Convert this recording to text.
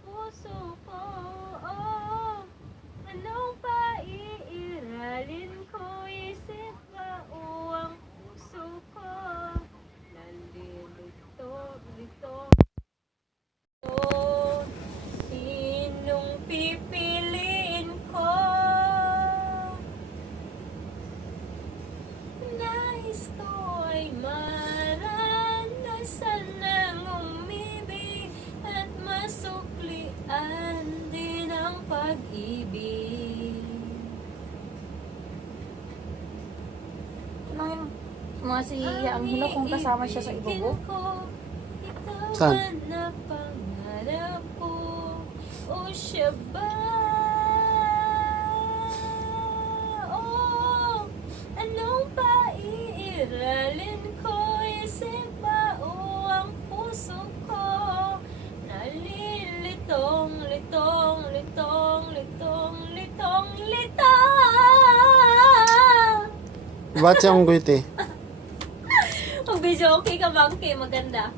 puso ko. Oh, anong paiiralin ko? Isip ba o ang puso ko? Nalilito-lito. Oh, sinong pipiliin ko? Nais ko ay maranasan ng umibig at masuklian din ang pag-ibig. Ano yun? Mga si ang hino kung kasama siya sa ibabaw. Saan? Saan? Na pangarap ko, o siya ba? Oh, anong paiiralin ko? Isip ba o ang puso ko? Nalilitong, litong, litong, litong, litong, litong. Ba't siyang guwiti? Pag video okay ka, Bangke, maganda.